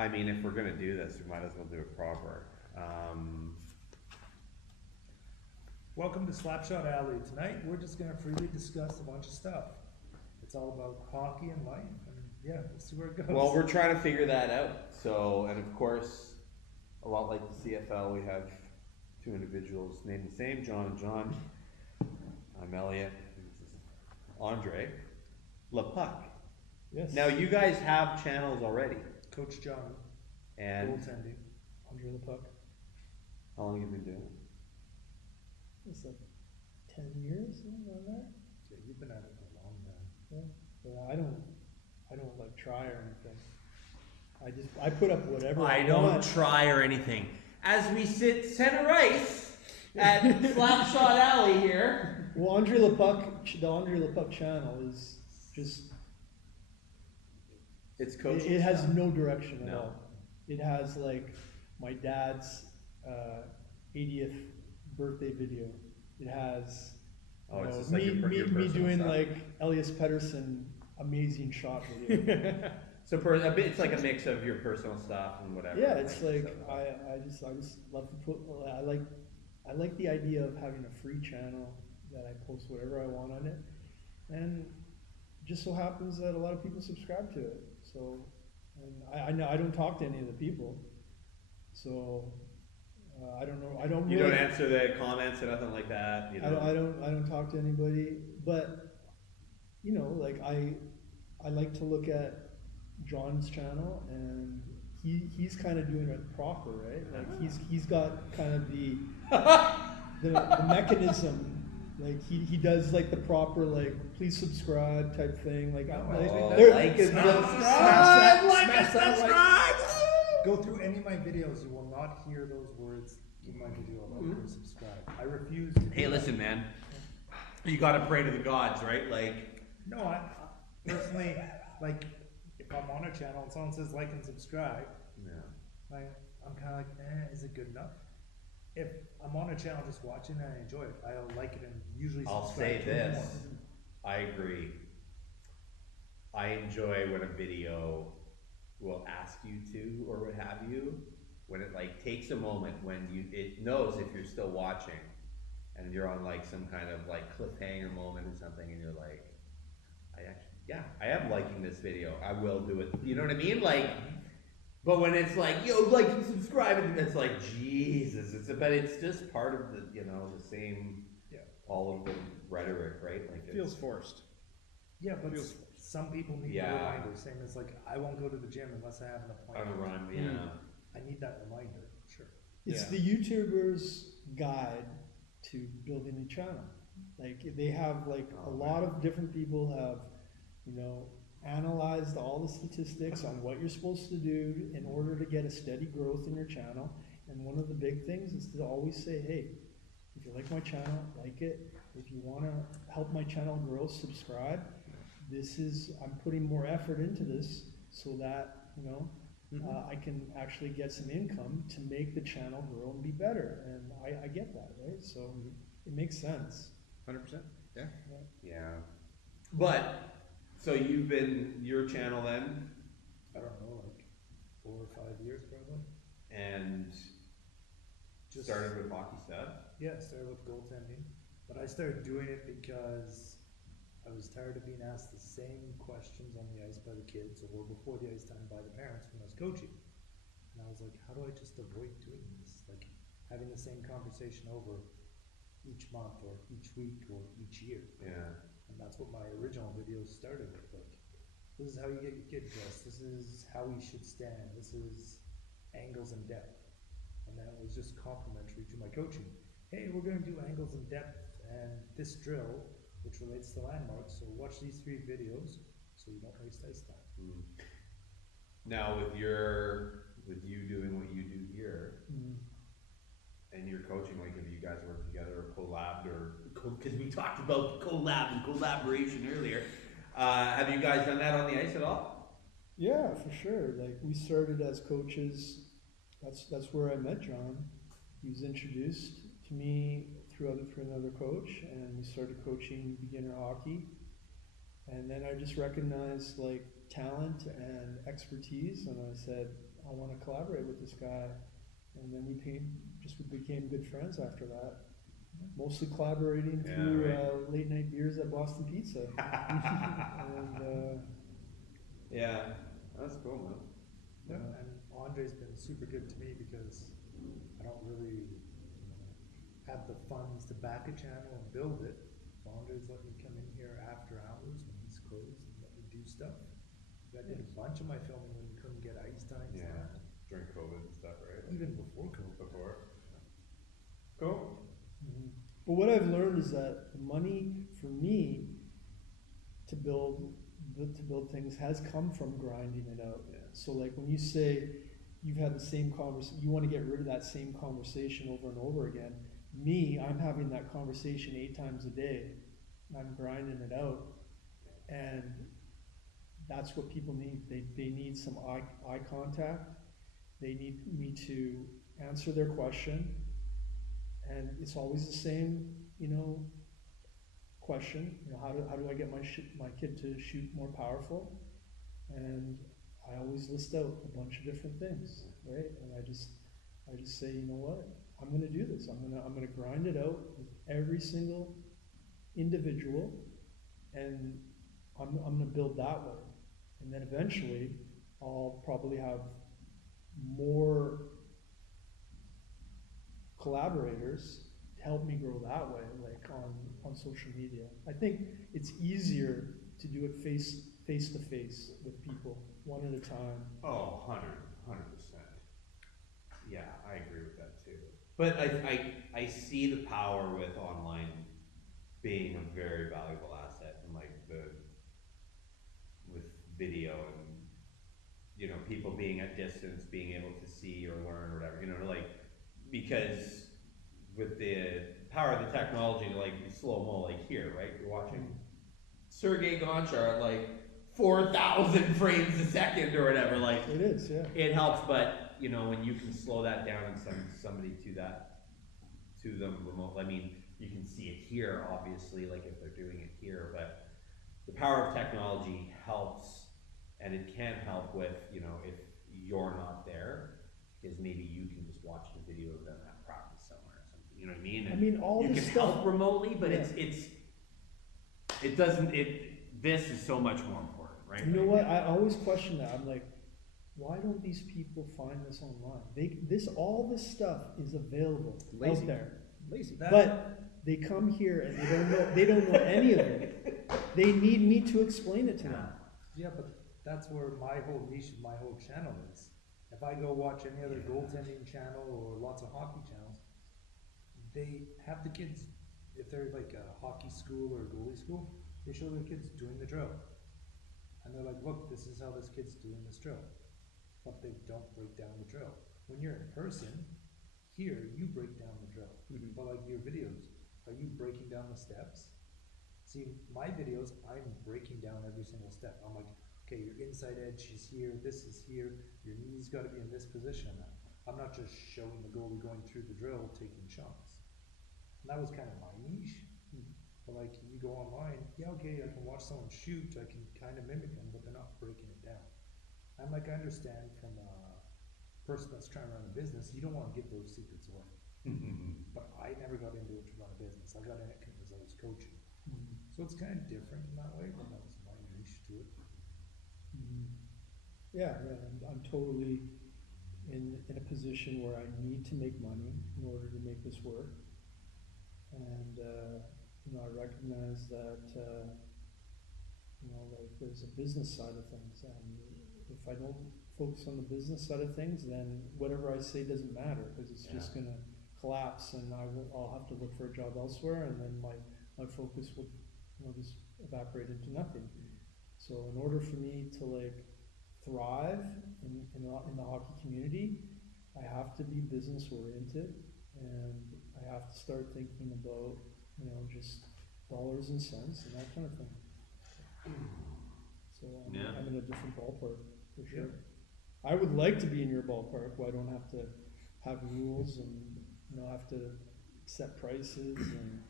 I mean, if we're gonna do this, we might as well do it proper. Welcome to Slapshot Alley. Tonight, we're just gonna freely discuss a bunch of stuff. It's all about hockey and life, and yeah, we'll see where it goes. Well, we're trying to figure that out. So, and of course, a lot like the CFL, we have two individuals named the same, John and John. I'm Elliott. Andre. LePuck. Yes. Now, you guys have channels already. Coach John, And goaltending, Andre LePuck. how long have you been doing it? It's like 10 years, something like that. Yeah, you've been at it for a long time. Yeah. But I don't like try or anything. I put up whatever I I don't want. try or anything. As we sit center ice at Slapshot Alley here. Well, Andre LePuck, the Andre LePuck channel is just, It's coaching. it has stuff. no direction at No. all. It has like my dad's 80th birthday video. It has Oh, it's know, just like your me personal doing stuff. like Elias Pettersson amazing shot video. So it's like a mix of your personal stuff and whatever. Yeah, it's like so. I just love to put. I like the idea of having a free channel that I post whatever I want on it, and just so happens that a lot of people subscribe to it. So, and I know I don't talk to any of the people, so I don't know. I don't. You really, don't answer the comments or nothing like that. You know? I don't talk to anybody, but you know, like I like to look at John's channel, and he's kind of doing it proper, right? Like he's got kind of the mechanism. Like he does like the proper like please subscribe type thing. Like like and subscribe. Go through any of my videos, you will not hear those words in my video about or subscribe. I refuse to. Hey, listen, man. You gotta pray to the gods, right? Like. No, I personally, like, if I'm on a channel and someone says like and subscribe, Yeah. I'm kind of like, is it good enough? If I'm on a channel just watching and I enjoy it, I'll like it and usually I'll subscribe say to it this. more. I agree. I enjoy when a video will ask you to or what have you, when it like takes a moment when it knows if you're still watching and you're on like some kind of like cliffhanger moment or something and you're like, I am liking this video. I will do it. You know what I mean? Like, but when it's like, yo, like and subscribe, and it's like, Jesus, but it's just part of the, the same, all of the rhetoric, right? Like It feels forced. Yeah, but some people need a reminder, same as like, I won't go to the gym unless I have an on a appointment. run, I need that reminder, sure. It's the YouTuber's guide to building a channel. Like they have like a lot of different people have, analyzed all the statistics on what you're supposed to do in order to get a steady growth in your channel. And one of the big things is to always say, hey, if you like my channel, like it. If you want to help my channel grow, subscribe. I'm putting more effort into this so that, I can actually get some income to make the channel grow and be better. And I get that, right? So it makes sense. 100%. Yeah. Yeah. But, so you've been, your channel then, I don't know, like 4 or 5 years probably. and Just started with hockey stuff. Yeah, I started with goaltending, but I started doing it because I was tired of being asked the same questions on the ice by the kids or before the ice time by the parents when I was coaching. And I was like, how do I just avoid doing this? Like having the same conversation over each month or each week or each year. Yeah. And that's what my original videos started with. Like, this is how you get your kid dressed. This is how he should stand. This is angles and depth. And then it was just complimentary to my coaching. Hey, we're going to do angles and depth and this drill, which relates to landmarks. So watch these 3 videos so you don't waste ice time. Now with you doing what you do here, and your coaching, like have you guys worked together or collabed because we talked about collab and collaboration earlier. Have you guys done that on the ice at all? Yeah, for sure. Like we started as coaches. That's where I met John. He was introduced to me through another coach, and we started coaching beginner hockey. And then I just recognized like talent and expertise, and I said, I want to collaborate with this guy. And then we became good friends after that. Mostly collaborating Yeah, through right. late night beers at Boston Pizza. And Yeah, that's cool, man. Yeah, and Andre's been super good to me because I don't really have the funds to back a channel and build it. So Andre's let me come in here after hours when he's closed and let me do stuff. I did a bunch of my filming when you couldn't get ice time. Yeah, during COVID and stuff, right? Even before COVID. Cool. But what I've learned is that the money for me to build things has come from grinding it out. Yeah. So like when you say you've had the same conversation, you want to get rid of that same conversation over and over again. Me, I'm having that conversation 8 times a day. I'm grinding it out, and that's what people need. They need some eye contact. They need me to answer their question, and it's always the same, question. How do I get my kid to shoot more powerful? And I always list out a bunch of different things, right? And I just say, you know what? I'm going to do this. I'm going to grind it out with every single individual, and I'm going to build that way. And then eventually, I'll probably have more collaborators to help me grow that way, like on social media. I think it's easier to do it face to face with people, one at a time. Oh, 100%. Yeah, I agree with that too. But I see the power with online being a very valuable asset, and like with video and people being at distance, being able to see or learn or whatever, like, because with the power of the technology, like slow-mo, like here, right? You're watching Sergey Gonchar at like 4,000 frames a second or whatever, like It is, yeah. it helps, but when you can slow that down and send somebody to them remote, I mean, you can see it here, obviously, like if they're doing it here, but the power of technology helps, and it can help with, if you're not there, because maybe you can just watch the video of them at practice somewhere or something, you know what I mean? And all you this can stuff help remotely, but Yeah. this is so much more important, right? You know what? I always question that. I'm like, why don't these people find this online? All this stuff is available Lazy. out there. Lazy. But they come here and they don't know any of it. They need me to explain it to them. Yeah, but that's where my whole niche of my whole channel is. If I go watch any other goaltending channel or lots of hockey channels, they have the kids, if they're like a hockey school or a goalie school, they show their kids doing the drill. And they're like, look, this is how this kid's doing this drill. But they don't break down the drill. When you're in person, here, you break down the drill. But like your videos, are you breaking down the steps? See, my videos, I'm breaking down every single step. I'm like, okay, your inside edge is here, this is here, your knee's gotta be in this position. I'm not just showing the goalie going through the drill, taking shots. And that was kind of my niche. But like, you go online, yeah, okay, I can watch someone shoot, I can kind of mimic them, but they're not breaking it down. I'm like, I understand from a person that's trying to run a business, you don't want to give those secrets away. But I never got into it to run a business. I got in it because I was coaching. So it's kind of different in that way, but that was my niche to it. Yeah, I'm totally in a position where I need to make money in order to make this work. And, I recognize that, like there's a business side of things. And if I don't focus on the business side of things, then whatever I say doesn't matter, because it's just going to collapse, and I'll have to look for a job elsewhere, and then my focus will just evaporate into nothing. So in order for me to like thrive in the hockey community, I have to be business oriented, and I have to start thinking about just dollars and cents and that kind of thing. So I'm in a different ballpark for sure. I would like to be in your ballpark where I don't have to have rules and have to set prices and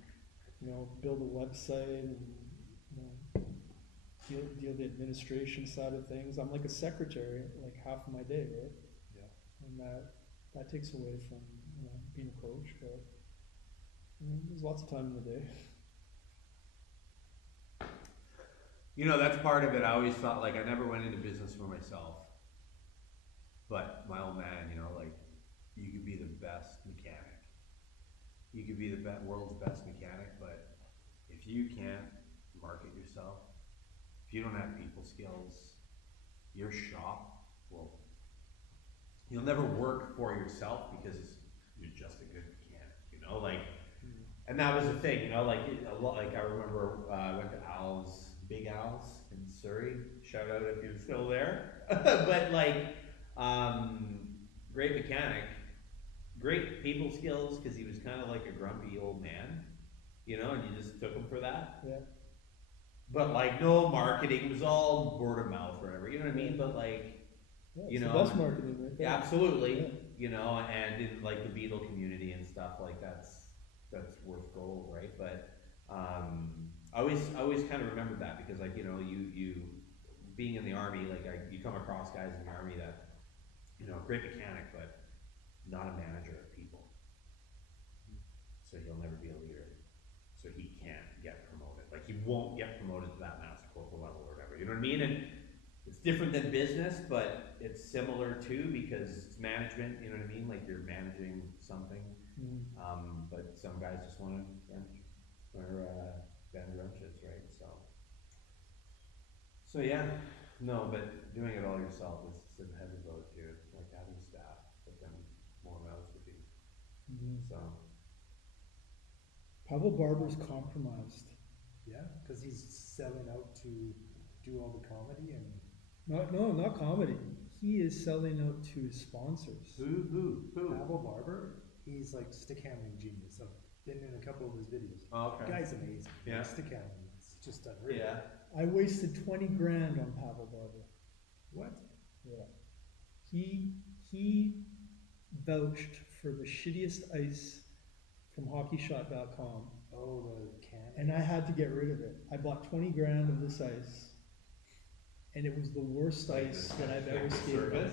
build a website and deal the administration side of things. I'm like a secretary, like half of my day, right? Yeah. And that takes away from, you know, being a coach, but there's lots of time in the day. You know, that's part of it. I always thought, like, I never went into business for myself. But my old man, you know, like, you could be the best mechanic. You could be the world's best mechanic, but if you can't market yourself, if you don't have people skills, your shop will, you'll never work for yourself because you're just a good mechanic, you know, like, and that was the thing, you know, like I remember I went to Big Al's in Surrey, shout out if you're still there, but like, great mechanic, great people skills, because he was kind of like a grumpy old man, you know, and you just took him for that. Yeah. But like no marketing, it was all word of mouth or whatever, you know what I mean? But like, Yeah, you it's know, the best marketing right there. yeah, absolutely, Yeah. you know, and in like the Beatle community and stuff, like that's worth gold, right? But I always kind of remembered that, because like, you know, you being in the Army, like you come across guys in the Army that, you know, great mechanic, but not a manager of people. So he'll never be a leader. So he can't get promoted. Like he won't get promoted to that master corporal level or whatever. You know what I mean? And it's different than business, but it's similar too, because it's management. You know what I mean? Like you're managing something. But some guys just want to bend wrenches, right? So yeah, no, but doing it all yourself is a heavy load too. Like having staff, but then more mouths to feed. So Pavel Barber's compromised. Yeah, because he's selling out to do all the comedy and. No, not comedy. He is selling out to his sponsors. Who? Pavel Barber, he's like stick handling genius. I've been in a couple of his videos. Oh, okay. The guy's amazing. Yeah. Like, stick handling, it's just unreal. Yeah. I wasted 20 grand on Pavel Barber. What? Yeah. He vouched for the shittiest ice from hockeyshot.com. Oh, the can. And I had to get rid of it. I bought 20 grand of this ice. And it was the worst ice that I've ever skated on.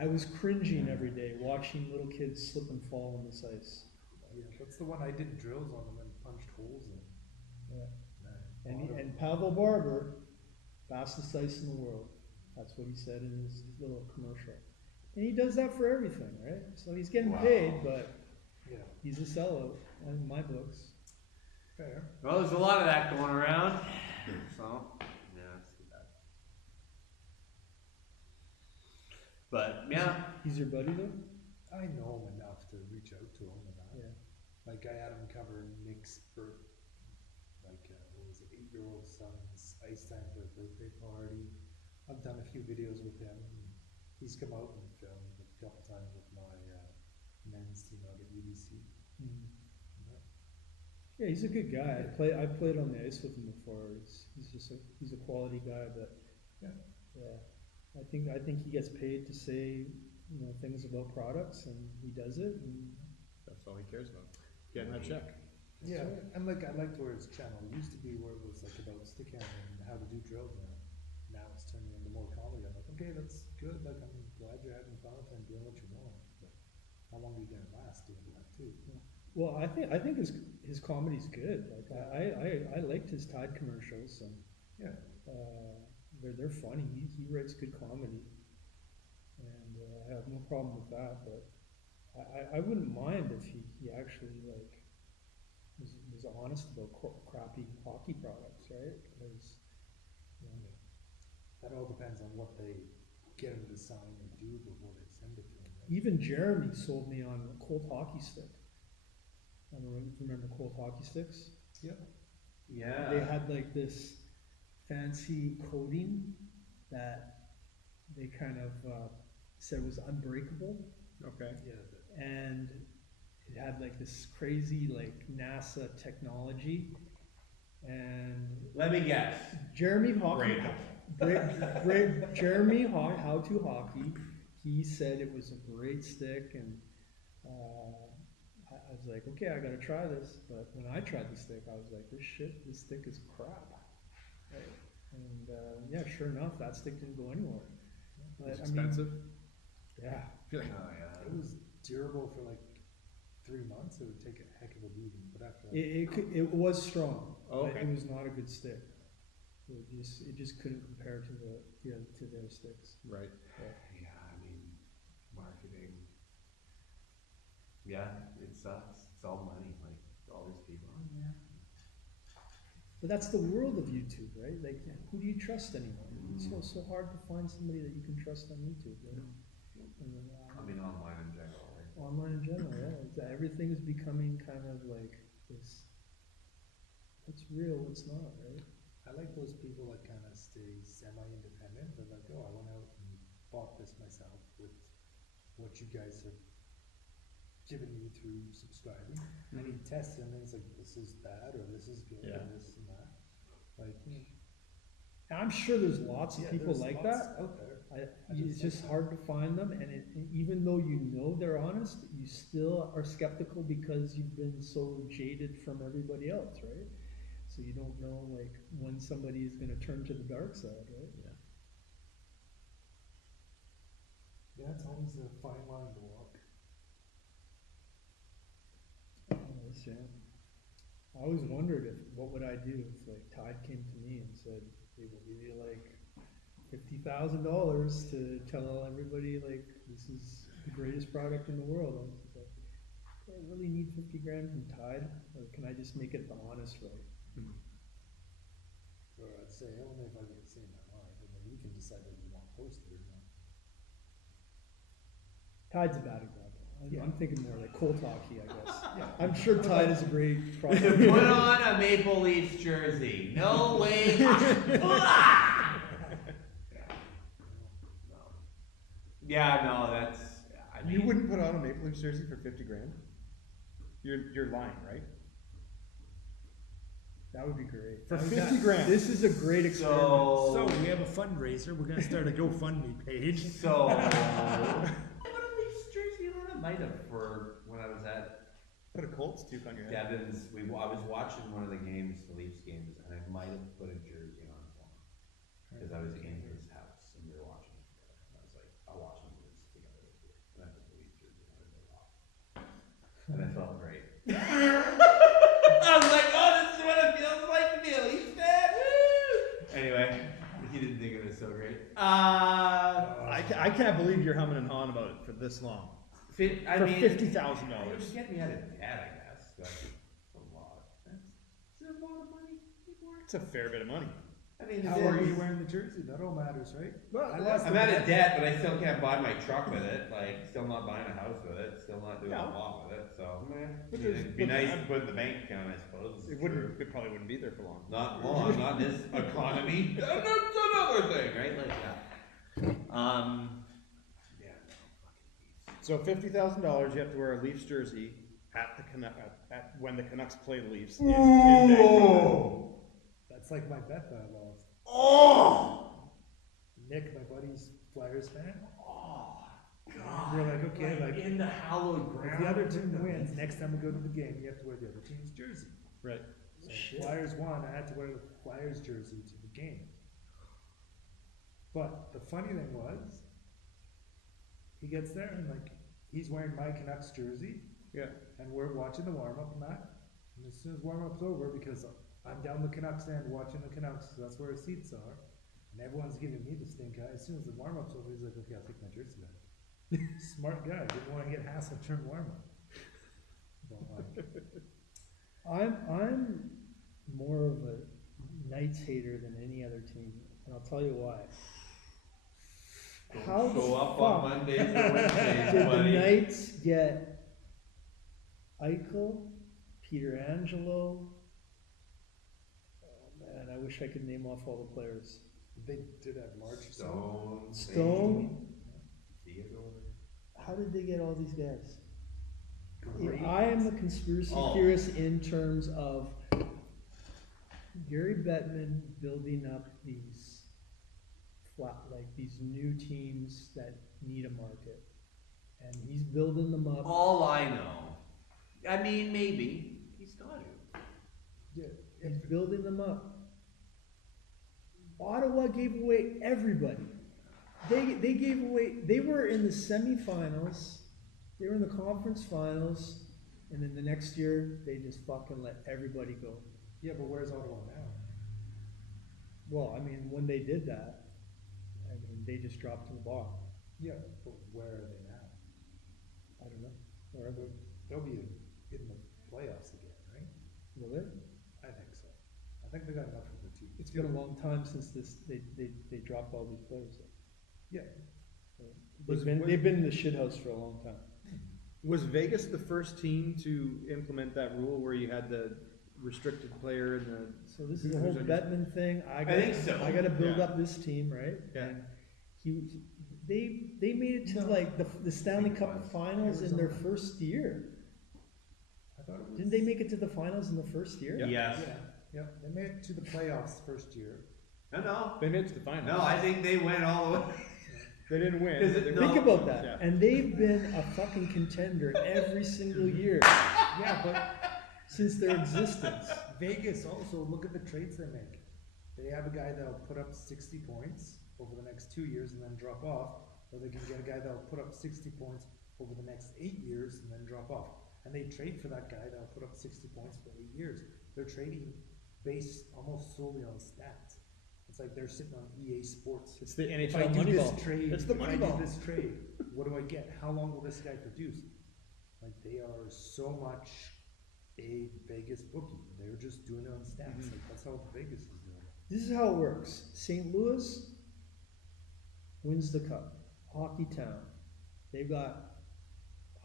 I was cringing every day watching little kids slip and fall on this ice. Yeah, that's the one I did drills on them and punched holes in. Yeah. And Pavel Barber, fastest ice in the world. That's what he said in his little commercial. And he does that for everything, right? So he's getting paid, but yeah, he's a sellout in my books. fair. Well, there's a lot of that going around. So yeah, it's too bad. But yeah. He's your buddy though? I know him enough to reach out to him and that. Yeah. Like I had him cover Nick's what was it, 8-year-old son's ice time for a birthday party. I've done a few videos with him. He's come out and filmed a couple times with my men's team out at UBC. Yeah, he's a good guy. I played on the ice with him before. He's a quality guy, but yeah. I think he gets paid to say, you know, things about products, and he does it. And That's all he cares about. Getting that check. Yeah, and like I liked where his channel used to be, where it was like about stick handling and how to do drills. Now it's turning into more comedy. I'm like, okay, that's good. Like I'm glad you're having fun and doing what you want. But how long are you gonna last doing that too? well, I think his comedy's good. Like I liked his Tide commercials, and Yeah. they're funny. He writes good comedy, and I have no problem with that. But I wouldn't mind if he actually like was honest about crappy hockey products, right? Because That all depends on what they get him to sign and do before they send it to him. Right? even Jeremy sold me on a cold hockey stick. I don't know if you remember cold hockey sticks. Yep. Yeah. They had like this fancy coating that they kind of said was unbreakable, Okay. Yeah. and it had like this crazy like NASA technology. And Let me guess. Jeremy Hockey, Jeremy How to Hockey, he said it was a great stick, and I was like, okay, I gotta try this. But when I tried the stick, I was like, this stick is crap. Right? And, yeah, sure enough, that stick didn't go anywhere. But, It's I mean, expensive. yeah, Oh, yeah. It was durable for like 3 months. It would take a heck of a beating, but after that, it was strong, Oh, but okay. it was not a good stick. It just couldn't compare to to their sticks. Right. Yeah, I mean, marketing. Yeah, it sucks. It's all money, like, all these people. Oh, yeah. But that's the world of YouTube, right? Like, who do you trust anymore? It's so hard to find somebody that you can trust on YouTube, right? And, I mean, online in general, right? online in general, yeah. Everything is becoming kind of like this. What's real? What's not, right? I like those people that kind of stay semi-independent. They're like, oh, I went out and bought this myself with what you guys have given me through subscribing. And he tests it and it's like, this is bad or this is good Yeah. or this and that. Like, And I'm sure there's lots of yeah, people there's like lots that. out there. It's just hard to find them, and even though you know they're honest, you still are skeptical because you've been so jaded from everybody else, right? So you don't know like when somebody is going to turn to the dark side, right? Yeah, it's always a fine line to walk. Yes, yeah. I always wondered what would I do if like Tide came to me and said, "Hey, we'll give you like $50,000 to tell everybody like this is the greatest product in the world." I was just like, do I really need 50 grand from Tide, or can I just make it the honest way? Or I'd say only if I get the same amount, and then you can decide whether you want posted or not. Tide's a bad example. Yeah. I'm thinking more like cold hockey, I guess. Yeah. I'm sure Tide is a great To product. put on a Maple Leafs jersey. No way. Yeah, no, that's. I mean, You wouldn't put on a Maple Leafs jersey for 50 grand? You're lying, right? That would be great. For That- 50 grand. This is a great experiment. So we have a fundraiser. We're gonna start a GoFundMe page. So. What a Leafs jersey on? I might have for when I was at Put a Colts toque on your head. Devin's. I was watching one of the games, the Leafs games, and I might have put a jersey on for him because I was in his house and we were watching it together. And I was like, I'll watch them lose together with you. And I put the Leafs jersey on and they lost, and I felt great. I was like, oh, this is what it feels like to be a Leafs fan. Woo! Anyway, he didn't think it was so great. I can't believe you're humming and hawing about it for this long. For $50,000. It would get me out of debt, I guess. That's a lot. That's a lot of money. It's a fair bit of money. I mean, How are you wearing the jersey? That all matters, right? Well, I lost I'm the out bet. of debt, but I still can't buy my truck with it. Like, still not buying a house with it. Still not doing a lot with it. So, But it'd be nice to put in the bank account, I suppose. It wouldn't. It probably wouldn't be there for long. Not long, not in this economy. That's another thing, right? Like that. Yeah. So $50,000, you have to wear a Leafs jersey at when the Canucks play the Leafs in Vancouver. That's like my bet that I lost. Oh! Nick, my buddy's Flyers fan. Oh, God. We're like, okay, like, in the hallowed if ground. the other team wins, next time we go to the game, you have to wear the other team's jersey. Right. So Flyers won, I had to wear the Flyers jersey to the game. But the funny thing was, he gets there and like, he's wearing my Canucks jersey, Yeah. and we're watching the warm-up and that. And as soon as warm-up's over, because I'm down the Canucks end watching the Canucks, so that's where our seats are, and everyone's giving me the stink eye. As soon as the warm-up's over, he's like, okay, I'll take my jersey back. Smart guy, didn't want to get hassled during warm-up. But like, I'm more of a Knights hater than any other team, and I'll tell you why. How the Show up fuck on Mondays or Wednesdays, did the buddy. Knights get Eichel, Peter Angelo? Oh man, I wish I could name off all the players. they did have March or so. Stone. Theodore. How did they get all these guys? Great. I am a conspiracy theorist in terms of Gary Bettman building up these these new teams that need a market, and he's building them up. All I know. I mean, maybe. He's got to. Yeah, He's building them up Ottawa gave away everybody. They gave away, they were in the semifinals, they were in the conference finals, and then the next year, they just fucking let everybody go. Yeah, but where's Ottawa now? Well, I mean, when they did that, I mean, they just dropped to the bottom. Yeah, but where are they now? I don't know, wherever, They'll be in the playoffs again, right? will they? I think so. I think they got enough of the two. It's been a long time since they dropped all these players. Yeah. They've been in the shithouse for a long time. Was Vegas the first team to implement that rule where you had the restricted player and the? So this is the whole Bettman thing. I think so. I gotta build Yeah. up this team, right? Yeah. And they made it to like the Stanley Cup finals in their first year. I thought it was. Didn't they make it to the finals in the first year? Yeah. Yes. Yeah, they made it to the playoffs first year. No. They made it to the finals. No, I think they went all the way. They didn't win. Is it- They- no. Think about that. Yeah. And they've been a fucking contender every single year Yeah, but since their existence. Vegas also, look at the trades they make. They have a guy that'll put up 60 points over the next 2 years and then drop off, or they can get a guy that'll put up 60 points over the next 8 years and then drop off. And they trade for that guy that'll put up 60 points for 8 years. They're trading based almost solely on stats. It's like they're sitting on EA Sports. It's the If I NHL do money this ball. trade, It's the if money I ball. do this trade, what do I get? How long will this guy produce? Like they are so much a Vegas bookie. They're just doing it on stats. Like that's how Vegas is doing it. This is how it works. St. Louis wins the cup. Hockey town. They've got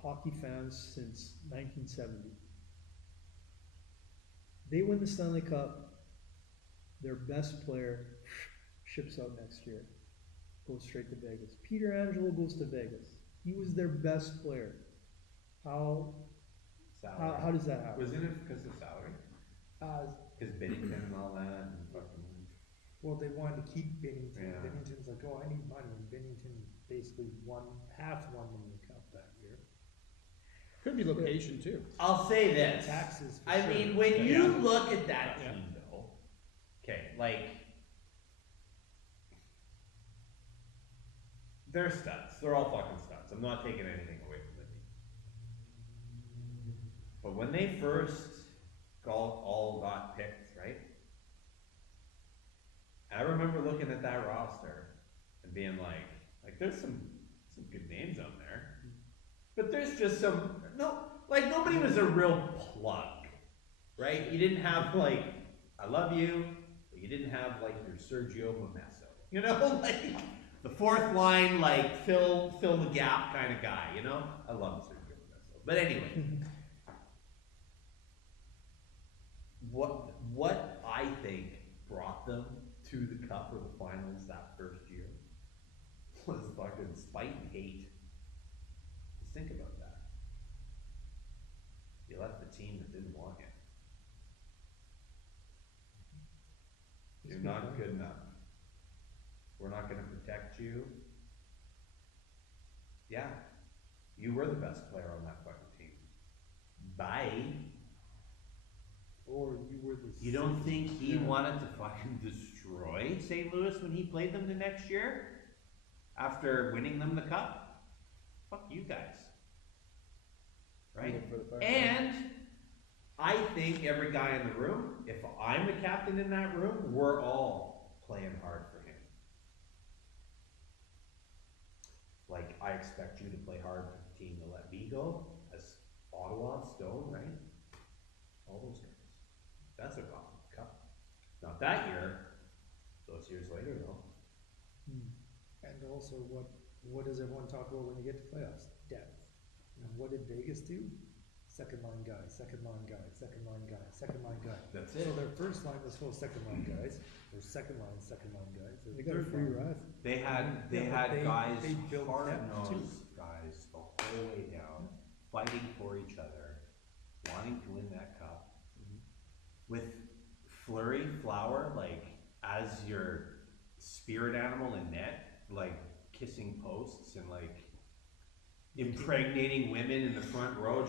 hockey fans since 1970. They win the Stanley Cup. Their best player ships out next year. Goes straight to Vegas. Peter Angelo goes to Vegas. He was their best player. How does that happen? Wasn't it because of salary? Because Bennington and all that and fucking. Well, they wanted to keep Bennington. Yeah. Bennington's like, oh, I need money, and Bennington basically won them the cup that year. Could be location too. I'll say this. Taxes. For I sure. mean, when you Yeah. look at that Yeah. team, though, okay, like they're studs. They're all fucking studs. I'm not taking anything away from the team. But when they first all got picked, right? I remember looking at that roster and being like there's some good names on there, but there's just nobody was a real plug, right? You didn't have like I love you, but you didn't have like your Sergio Momesso, you know, like the fourth line, like fill the gap kind of guy, you know. I love Sergio Momesso, but anyway, what I think brought them to the cup or the finals that first year was fucking spite and hate. Just think about that. You left the team that didn't want you. You're not good enough. We're not going to protect you. Yeah, you were the best player on that fucking team. Bye. Or you were the. You don't think he Yeah. wanted to fucking destroy St. Louis when he played them the next year? After winning them the cup? Fuck you guys. Right? For the Fire. And I think every guy in the room, if I'm the captain in that room, we're all playing hard for him. Like, I expect you to play hard for the team to let me go, as Ottawa, Stone, right? All those guys. That's a cup. Not that year. Those years later, though. And also, what does everyone talk about when they get to playoffs? Depth. And what did Vegas do? Second line guy, second line guy, second line guy, second line guy. That's So it. their first line was full of second line guys. Their second line guys. Their They got a third free line- ride. They had Yeah, but guys, they built depth, hard-nosed guys the whole way down, fighting for each other, wanting to win that cup. With Fleury, Flower, like, as your spirit animal in net, like, kissing posts and, like, impregnating women in the front row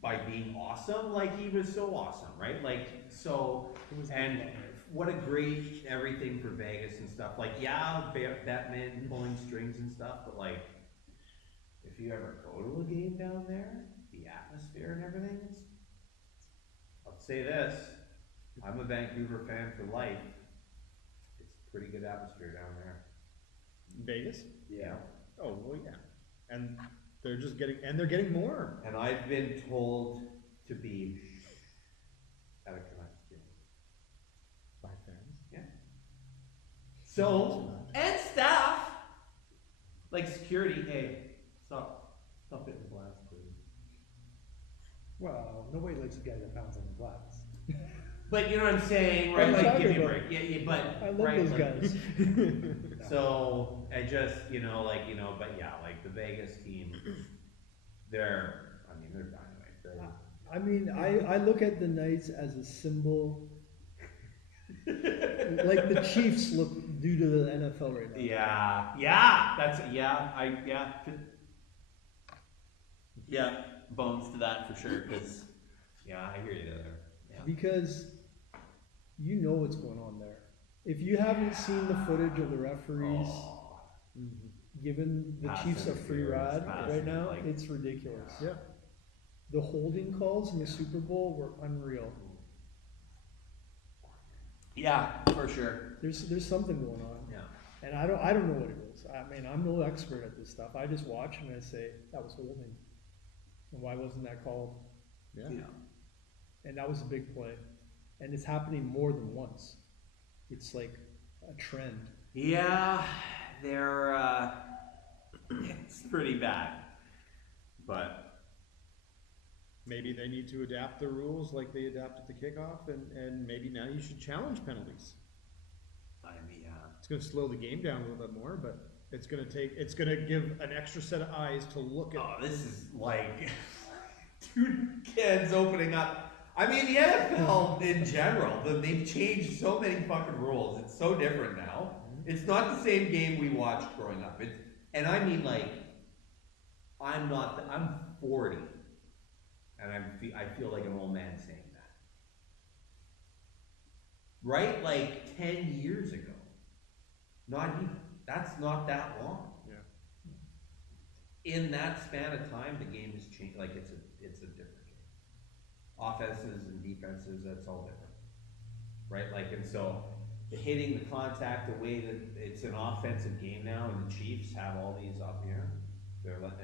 by being awesome. Like, he was so awesome, right? Like, so, It was and what a great everything for Vegas and stuff. Like, yeah, Batman pulling strings and stuff, but like, if you ever go to a game down there, the atmosphere and everything, I'll say this, I'm a Vancouver fan for life. It's a pretty good atmosphere down there. Vegas? Yeah. Oh, well, yeah. And they're just getting more. And I've been told to be at a Canucks game. By fans. Yeah. So, and staff, like security, hey, stop hitting the glass, please. Well, nobody likes a guy that pounds on the glass. But you know what I'm saying, What are right? you Like, give me a talking break. Yeah, but I love right, those like, guys. So I just, but yeah, like the Vegas team, they're dynamite. I mean, I look at the Knights as a symbol, like the Chiefs look due to the NFL right now. Yeah, bones to that for sure, because, yeah, I hear you there. Yeah. Because you know what's going on there. If you haven't seen the footage of the referees giving the Pass Chiefs a free ride interference, right now, like- it's ridiculous. Yeah. The holding calls in the Super Bowl were unreal. Yeah, for sure. There's something going on. Yeah. And I don't know what it is. I mean, I'm no expert at this stuff. I just watch and I say, that was holding. And why wasn't that called? Yeah. And that was a big play. And it's happening more than once. It's like a trend. Yeah, they're, it's pretty bad. But, Maybe they need to adapt the rules like they adapted the kickoff, and maybe now you should challenge penalties. I mean, yeah. It's going to slow the game down a little bit more, but it's going to give an extra set of eyes to look at. Oh, this is like two kids opening up. I mean, the NFL in general, they've changed so many fucking rules. It's so different now. It's not the same game we watched growing up. And I mean, like, I'm 40, and I feel like an old man saying that. Right? Like 10 years ago. Not even. That's not that long. Yeah. In that span of time, the game has changed. Like, it's a different game. Offenses and defenses, that's all different. Right? Like, and so the hitting, the contact, the way that it's an offensive game now, and the Chiefs have all these up here.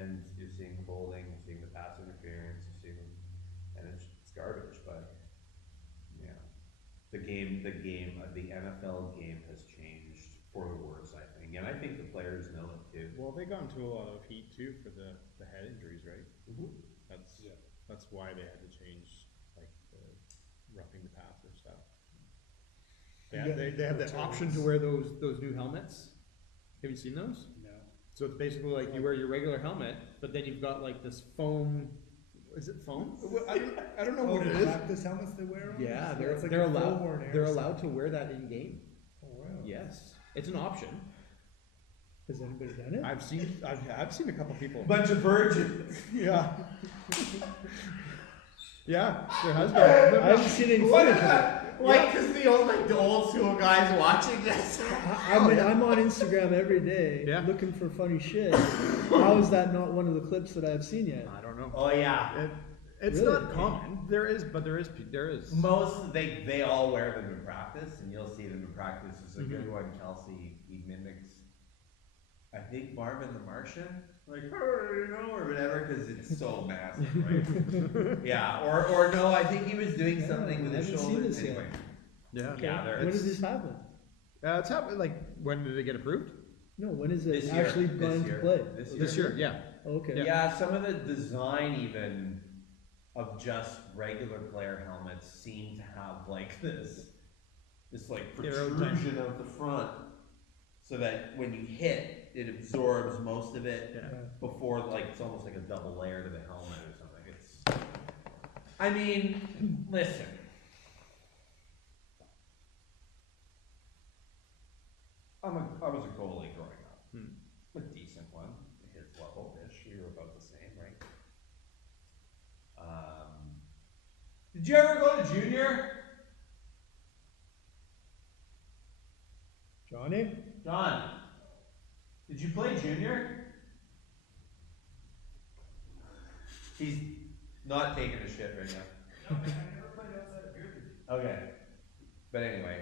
And you're seeing the holding, you're seeing the pass interference, you're seeing, and it's garbage. But yeah, the NFL game has changed for the worse, I think, and I think the players know it too. Well, they got into a lot of heat too for the head injuries, right? Mm-hmm. That's why they had to change, like, the roughing the passer stuff. They have that option to wear those new helmets. Have you seen those? No. So it's basically like you wear your regular helmet, but then you've got like this foam. Is it foam? I don't know what it is. Practice helmets they wear on? Yeah, So it's like they're a allowed. full-worn air They're or allowed to wear that in game. Oh, wow. Yes, it's an option. Has anybody done it? I've seen a couple people. Bunch of virgins. Yeah. Yeah, there has been. I haven't seen any What footage is of it. that? Like, cause the old school guys watching this. I'm on Instagram every day Yeah. looking for funny shit. How is that not one of the clips that I've seen yet? I don't know. Oh yeah. It's Really? not common. There is. Most they all wear them in practice, and you'll see them in practice. It's a good one, Kelsey. He mimics, I think, Marvin the Martian, like, or whatever, because it's so massive, right? Yeah, or no, I think he was doing something with I his haven't seen shoulders this yet. anyway. Yeah. Okay. Yeah, there- When it's- did this happen? It's happened. Like, when did it get approved? No, when is it This year, actually this going to year, play? this year. Yeah. Okay. Yeah, some of the design even of just regular player helmets seem to have like this like protrusion of the front, so that when you hit, it absorbs most of it Yeah. before, like, it's almost like a double layer to the helmet or something. I mean, listen. I was a goalie growing up. A decent one, his level-ish. You're about the same, right? Did you ever go to junior? Did you play junior? He's not taking a shit right now. No, I never played outside of Bearded. Okay. But anyway,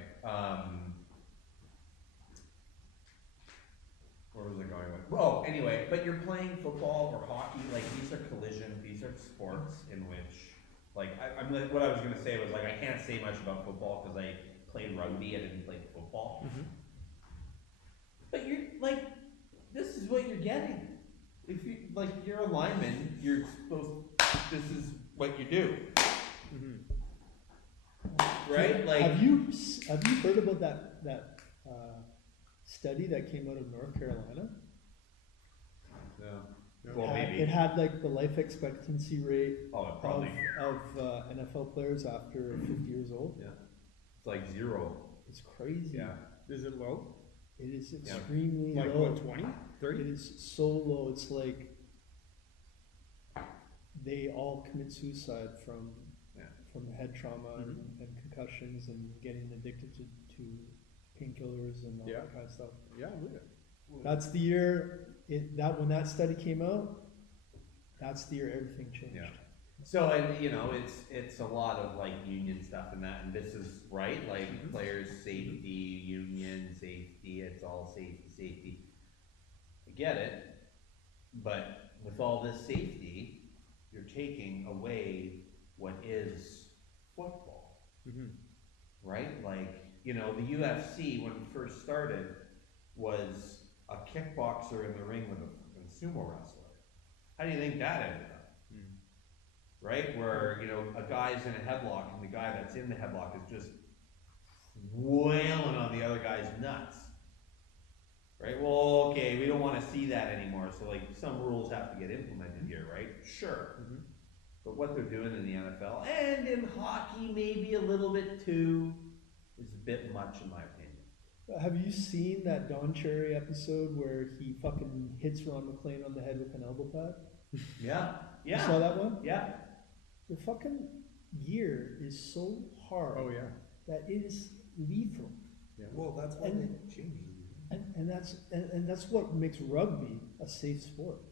where was I going with? Oh, anyway, but you're playing football or hockey, like these are these are sports in which, like, I'm like, what I was gonna say was like, I can't say much about football because I played rugby, I didn't play football. But you're, like, this is what you're getting. If you, like, you're a lineman, you're supposed, this is what you do. Right? Like, have you heard about that study that came out of North Carolina? no. Well, maybe. It had like the life expectancy rate Oh, probably. of NFL players after 50 years old. Yeah. It's like 0. It's crazy. Yeah. Is it low? It is extremely Like low. what, 20? 30? It is so low. It's like they all commit suicide from head trauma and concussions and getting addicted to painkillers and all that kind of stuff. Yeah, I believe it. That's the year when that study came out. That's the year everything changed. Yeah. So, and you know, it's a lot of like union stuff and that, and this is right, like players' safety, union safety, it's all safety. I get it, but with all this safety, you're taking away what is football, right? Like, you know, the UFC when it first started was a kickboxer in the ring with a sumo wrestler. How do you think that ended up? Right? Where, you know, a guy's in a headlock and the guy that's in the headlock is just wailing on the other guy's nuts. Right? Well, okay, we don't want to see that anymore, so like some rules have to get implemented here, right? Sure. But what they're doing in the NFL and in hockey maybe a little bit too is a bit much in my opinion. Have you seen that Don Cherry episode where he fucking hits Ron McClain on the head with an elbow pad? Yeah. You saw that one? Yeah. The fucking gear is so hard that it is lethal. Yeah. Well, that's why they changed it. And that's what makes rugby a safe sport.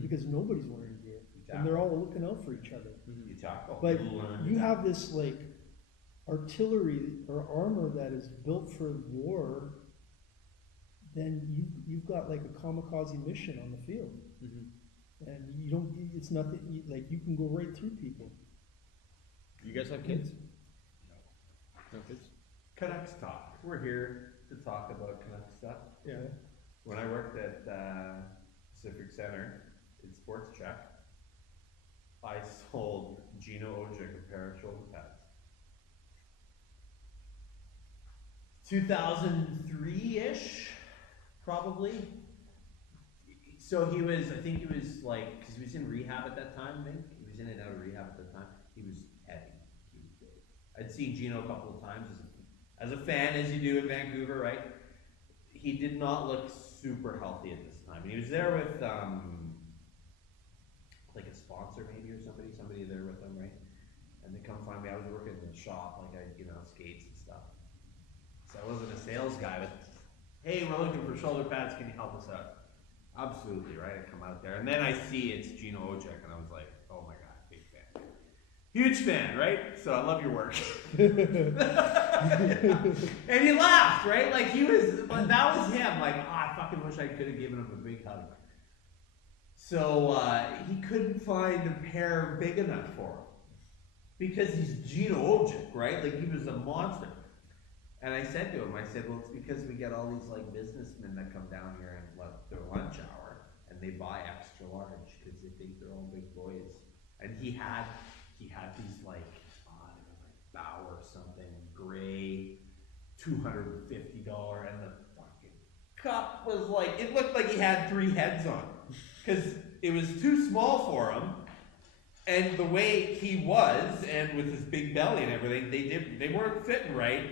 Because nobody's wearing gear. And they're all looking out for each other. You tackle. But you have this like artillery or armor that is built for war, then you've got like a kamikaze mission on the field. And you don't, it's nothing, like you can go right through people. You guys have kids? No kids? Canucks talk. We're here to talk about Canucks stuff. Yeah. When I worked at Pacific Center in Sports Check, I sold Gino Ojic a pair of shoulder pads. 2003-ish, probably. So he was, I think he was like, because he was in rehab at that time, I think. He was in and out of rehab at the time. He was heavy. He was big. I'd seen Gino a couple of times as a fan, as you do in Vancouver, right? He did not look super healthy at this time. And he was there with, like a sponsor maybe or somebody there with them, right? And they come find me. I was working in the shop, like skates and stuff. So I wasn't a sales guy, but hey, we're looking for shoulder pads. Can you help us out? Absolutely, right? I come out there, and then I see it's Gino Ojic, and I was like, oh my god, big fan. Huge fan, right? So I love your work. And he laughed, right? Like that was him. Like, I fucking wish I could have given him a big hug. So he couldn't find a pair big enough for him. Because he's Gino Ojic, right? Like, he was a monster. And I said to him, well, it's because we get all these like businessmen that come down here and let their lunch hour, and they buy extra large because they think they're all big boys. And he had these like, Bow or something, gray, $250, and the fucking cup was like, it looked like he had 3 heads on, because it was too small for him. And the way he was, and with his big belly and everything, they weren't fitting right.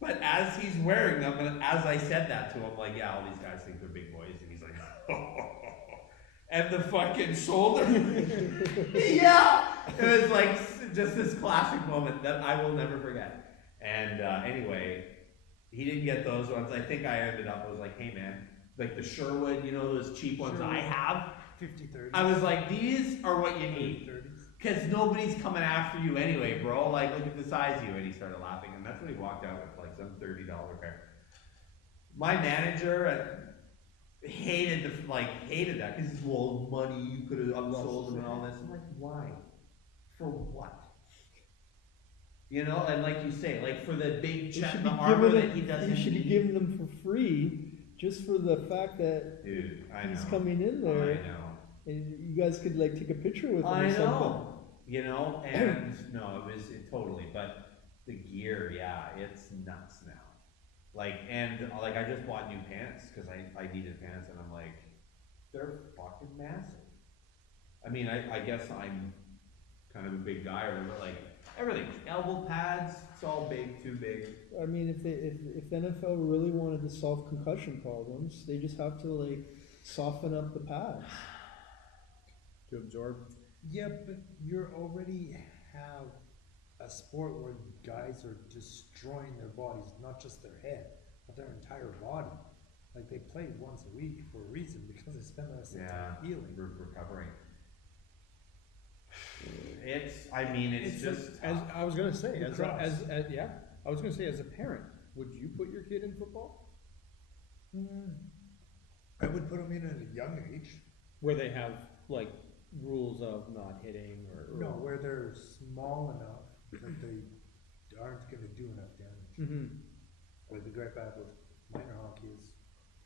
But as he's wearing them, and as I said that to him, like, yeah, all these guys think they're big boys, and he's like, and the fucking shoulder, yeah, it was like just this classic moment that I will never forget. And anyway, he didn't get those ones. I think I ended up, I was like, hey man, like the Sherwood, you know, those cheap ones I have. 50-30. I was like, these are what you need. 30s. Because nobody's coming after you anyway, bro. Like, look at the size of you. And he started laughing. And that's when he walked out with like some $30 pair. My manager hated that because he's, well, money, you could have upsold him and all this. I'm like, why? For what? You know, and like you say, like for the big check, the armor that he doesn't need. You should be giving them for free just for the fact that Dude, I he's know. coming in there. I know. And you guys could like take a picture with him I or something. know. You know, and no, totally, but the gear, yeah, it's nuts now. Like, and like I just bought new pants because I needed pants, and I'm like, they're fucking massive. I mean, I guess I'm kind of a big guy, or like everything, elbow pads, it's all big, too big. I mean, if the NFL really wanted to solve concussion problems, they just have to like soften up the pads To absorb. Yeah, but you already have a sport where guys are destroying their bodies, not just their head, but their entire body. Like they play once a week for a reason because they spend less time healing. Recovering. It's just as tough. I was gonna say, as Lacrosse. I was gonna say, as a parent, would you put your kid in football I would put them in at a young age. where they have like rules of not hitting or No, where they're small enough that they aren't going to do enough damage. Mm-hmm. Like the great bad with minor hockey is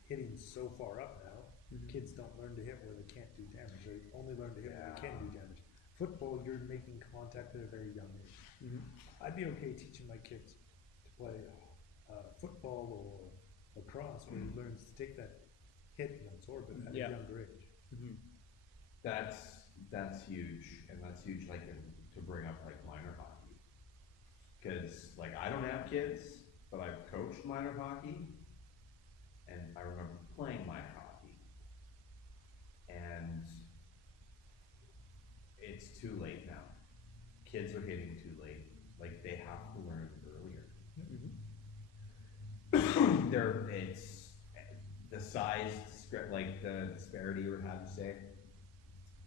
hitting so far up now, kids don't learn to hit where they can't do damage. They only learn to hit where they can do damage. Football, you're making contact at a very young age. Mm-hmm. I'd be okay teaching my kids to play football or lacrosse where he learns to take that hit and absorb it at a younger age. Mm-hmm. That's huge, and that's huge. Like to bring up like minor hockey, because like I don't have kids, but I've coached minor hockey, and I remember playing minor hockey, and it's too late now. Kids are hitting too late. Like they have to learn earlier. Mm-hmm. It's the size, like the disparity, or how you say.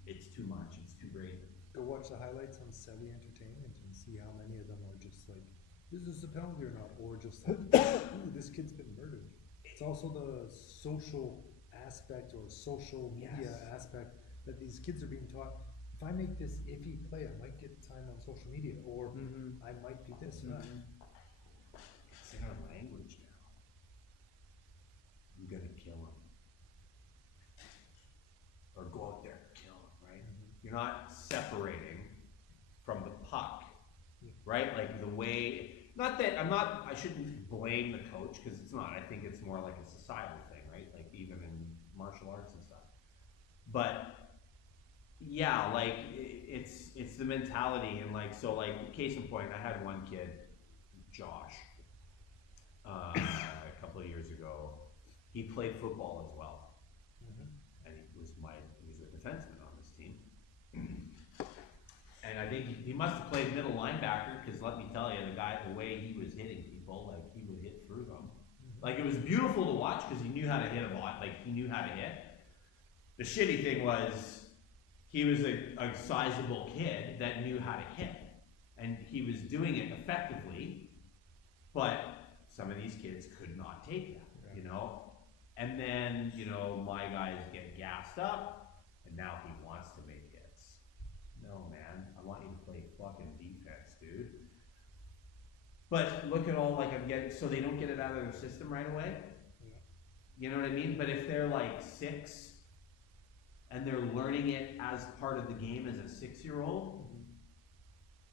It's too much. It's too great. Go watch the highlights on Savvy Entertainment and see how many of them are just like, is this a penalty or not? Or just like, ooh, this kid's been murdered. It's also the social aspect or social media aspect that these kids are being taught. If I make this iffy play, I might get time on social media, or I might be this. It's in our language now. I'm gonna kill him. Or go out there and kill him, right? You're not separating from the puck, right? Like the way, I shouldn't blame the coach, because it's not. I think it's more like a societal thing, right? Like even in martial arts and stuff. But yeah, like it's the mentality, and like, so like case in point, I had one kid, Josh, a couple of years ago. He played football as well, and he was a defenseman on this team. And I think he must have played middle linebacker, because let me tell you, the way he was hitting people, like he would hit through them. Like it was beautiful to watch because he knew how to hit a lot. Like he knew how to hit. The shitty thing was he was a sizable kid that knew how to hit, and he was doing it effectively. But some of these kids could not take that, you know. And then, you know, my guys get gassed up, and now he wants to make hits. No, man, I want you to play fucking defense, dude. But look at all, like, I'm getting, so they don't get it out of their system right away? You know what I mean? But if they're like 6, and they're learning it as part of the game as a 6-year-old,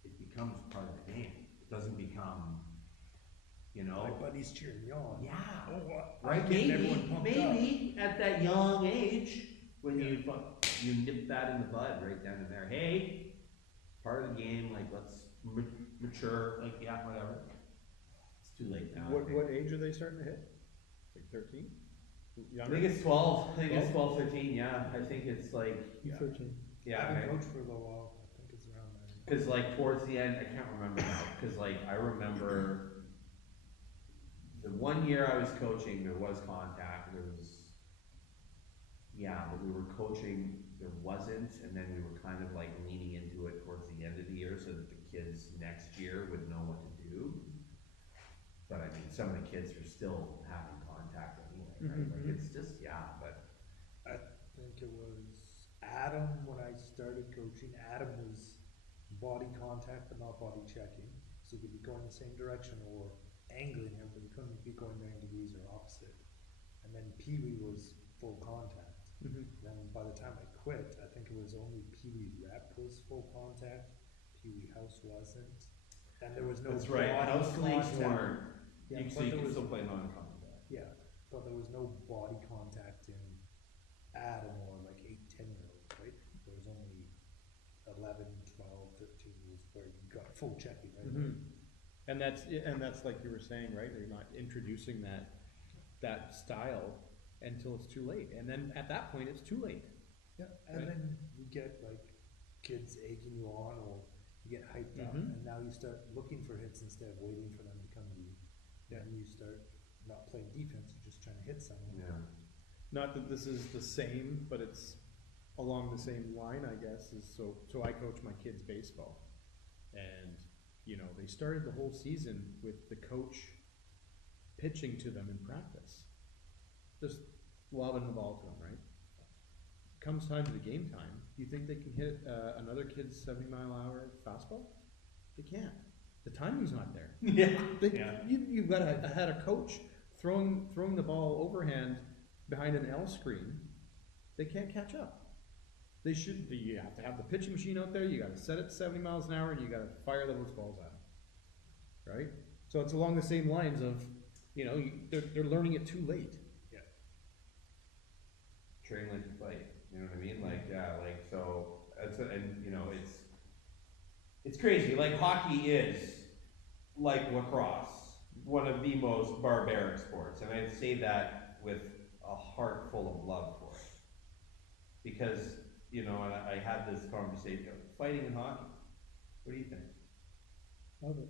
it becomes part of the game. It doesn't become, you know. My buddy's cheering you on. Yeah. Oh, Right? Maybe at that young age, when you nip that in the bud right down in there. Hey, part of the game, like let's mature, like yeah, whatever. It's too late now. What age are they starting to hit? Like 13? I think it's 12. I think it's 12, 13. Yeah, I think it's like 13. yeah. I've been coached for a little while. I think it's around there. Because like towards the end, I can't remember now. Because like I remember the one year I was coaching, there was contact. There was yeah, but we were coaching, there wasn't, and then we were kind of like leaning into it towards the end of the year so that the kids next year would know what to do. But I mean, some of the kids are still having contact anyway, right? Like it's just, yeah, but I think it was Adam, when I started coaching, Adam was body contact but not body checking. So you could be going the same direction or angling him, but you couldn't be going 90 degrees or opposite. And then Pee Wee was full contact. Then by the time I quit, I think it was only Pee Wee Rep was full contact, Pee Wee House wasn't. And there was no that's right, body house leagues contact. weren't, Yeah, so but you there can was, still play non-contact. yeah, but there was no body contact in Adam or like 8, 10-year-olds, right? There was only 11, 12, 13 years where you got full checking, right? And that's like you were saying, right? They're not introducing that style until it's too late, and then at that point it's too late. Yeah, and Right. then you get like kids egging you on, or you get hyped up, and now you start looking for hits instead of waiting for them to come to you. Yeah. And you start not playing defense, you're just trying to hit someone. Yeah. Not that this is the same, but it's along the same line, I guess, is so I coach my kids baseball. And, you know, they started the whole season with the coach pitching to them in practice. Just lobbing the ball to them, right? Comes time to the game time, you think they can hit another kid's 70-mile-an-hour fastball? They can't. The timing's not there. Yeah. You've got had a coach throwing the ball overhand behind an L screen. They can't catch up. You have to have the pitching machine out there. You got to set it 70 miles an hour, and you got to fire those balls at them. Right. So it's along the same lines of, you know, they're learning it too late. Yeah. Train like you fight, you know what I mean? Like, yeah, like, so, and you know, it's crazy, like hockey is, like lacrosse, one of the most barbaric sports, and I say that with a heart full of love for it. Because, you know, and I had this conversation, fighting in hockey, what do you think? Love it.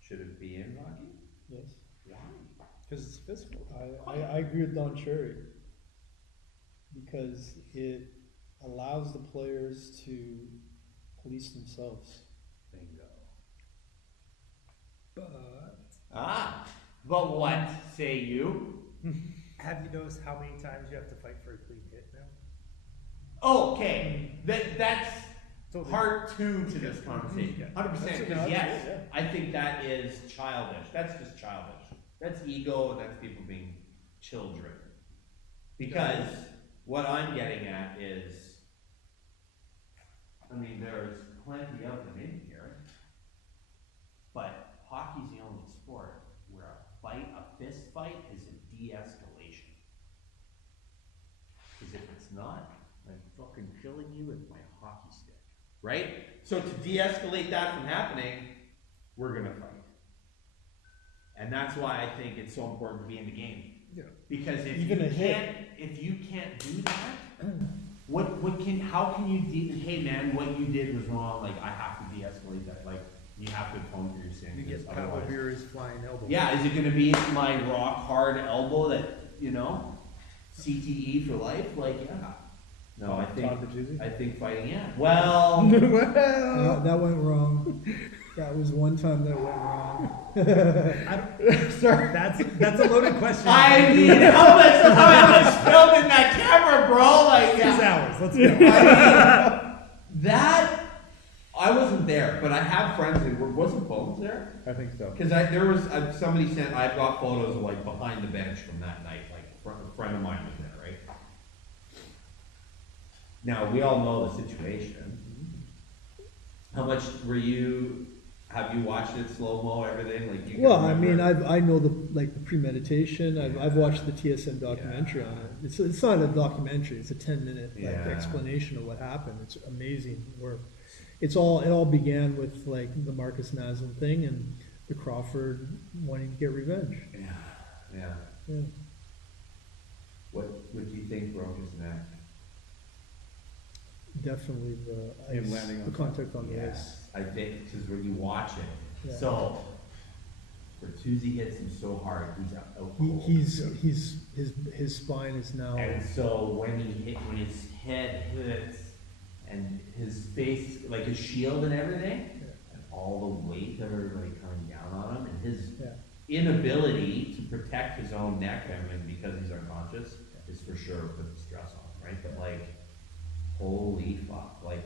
Should it be in hockey? Yes. Why? Because it's physical. I agree with Don Cherry, because it allows the players to police themselves. Bingo. But But what say you? have you noticed how many times you have to fight for a clean hit now? Okay, that's part two to this conversation, 100%, because yes, I think that is childish, that's just childish. That's ego, and that's people being children. Because what I'm getting at is, I mean, there's plenty of them in here, but hockey's the only sport where a fist fight is a de-escalation. Because if it's not, I'm fucking killing you with my hockey stick. Right? So to de-escalate that from happening, we're gonna fight. And that's why I think it's so important to be in the game. Yeah. Because if Even a you can't do that, how can you hey man, what you did was wrong, like I have to de-escalate that, like you have to atone for your sin. You get otherwise- Pavel Beer's flying elbow. Yeah, is it gonna be my rock hard elbow that, you know, CTE for life? Like, yeah. No, I think fighting, yeah. Well, That went wrong. That was one time that went wrong. Sorry, that's a loaded question. I mean, how much time was filmed in that camera, bro? Like, 6 yeah. hours. Let's go. I mean, that I wasn't there, but I have friends that wasn't Bones there? I think so. Because there was somebody sent. I've got photos of like behind the bench from that night. Like a friend of mine was there, right? Now we all know the situation. How much have you watched it slow mo? Everything like you? Well, I mean, I know the premeditation. I've watched the TSN documentary on it. It's not a documentary. It's a 10-minute explanation of what happened. It's amazing work. It all began with like the Marcus Naslin thing and the Crawford wanting to get revenge. Yeah. What do you think broke his neck? Definitely the Him ice, landing on the contact on the ice. I think because when you watch it, Yeah. so Bertuzzi hits him so hard, he's out cold. His spine is now. And so when his head hits and his face, like his shield and everything, and all the weight of everybody coming down on him, and his inability to protect his own neck, I mean, because he's unconscious, is for sure put the stress on him, right? But like, holy fuck, like,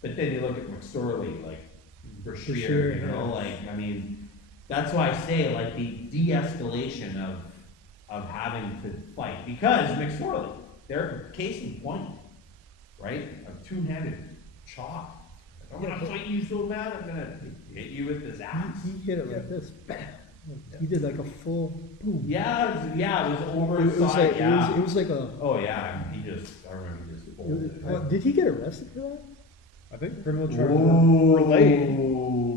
but then you look at McSorley, like, for sure, you know, like, I mean, that's why I say, like, the de-escalation of having to fight, because McSorley, they're case in point, right? A two-handed chop. I'm gonna fight you so bad, I'm gonna hit you with this axe. He hit it like this. He did like a full boom. Yeah, it was over It his was side, like, yeah. it was like a. Oh yeah, I remember he just folded it. Did he get arrested for that? I think criminal charges were laid.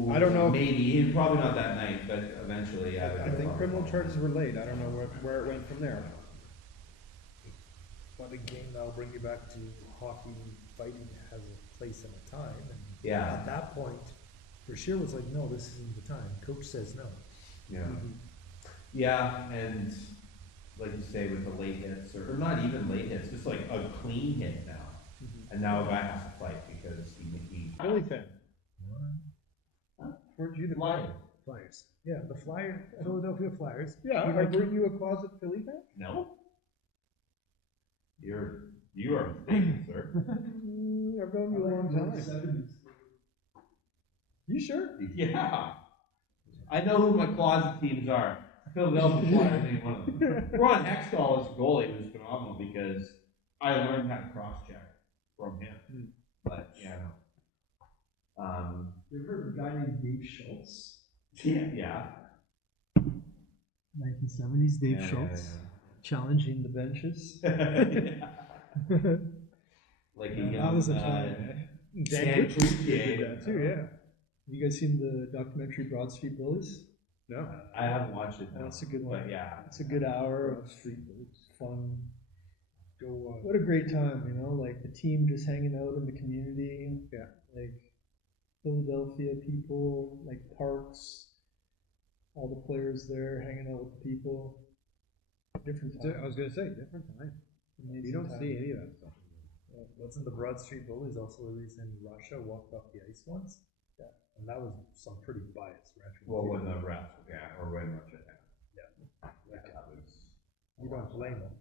I don't know. Maybe, probably not that night, but eventually, yeah. I think criminal charges were laid. I don't know where it went from there. But again, that'll bring you back to hockey. Fighting has a place and a time. And Yeah. at that point, Brashear was like, no, this isn't the time. Coach says no. Yeah. Yeah, and like you say, with the late hits, or not even late hits, just like a clean hit now. And now a guy has to fight because he Philly fan. Weren't you the Flyers. Yeah, the Philadelphia Flyers. Yeah, weren't you a closet Philly fan? No. You are mistaken, sir. I've known you a long time. You sure? Yeah. I know who my closet teams are. Philadelphia Flyers ain't one of them. Ron Hextall as a goalie was phenomenal because I learned how to cross-check from him. But, yeah, no. You ever heard of a guy named Dave Schultz? Yeah. 1970s Dave Yeah, Schultz. Challenging the benches. Like a That young, was a time. Dan Crucier did that too, yeah. Have you guys seen the documentary Broad Street Bullies? No. I haven't watched it. No. That's a good one. But yeah. It's a good hour of street bullies. Fun. Go what a great time, you know, like the team just hanging out in the community. Yeah. Like Philadelphia people, like parks, all the players there hanging out with the people. Different time. I was gonna say, different time. Amazing You don't time. see any of that stuff. Wasn't the Broad Street Bullies also the reason Russia walked off the ice once? Yeah. And that was some pretty biased reference. Well, when the refs, or when Russia, Yeah. that was. You don't blame them.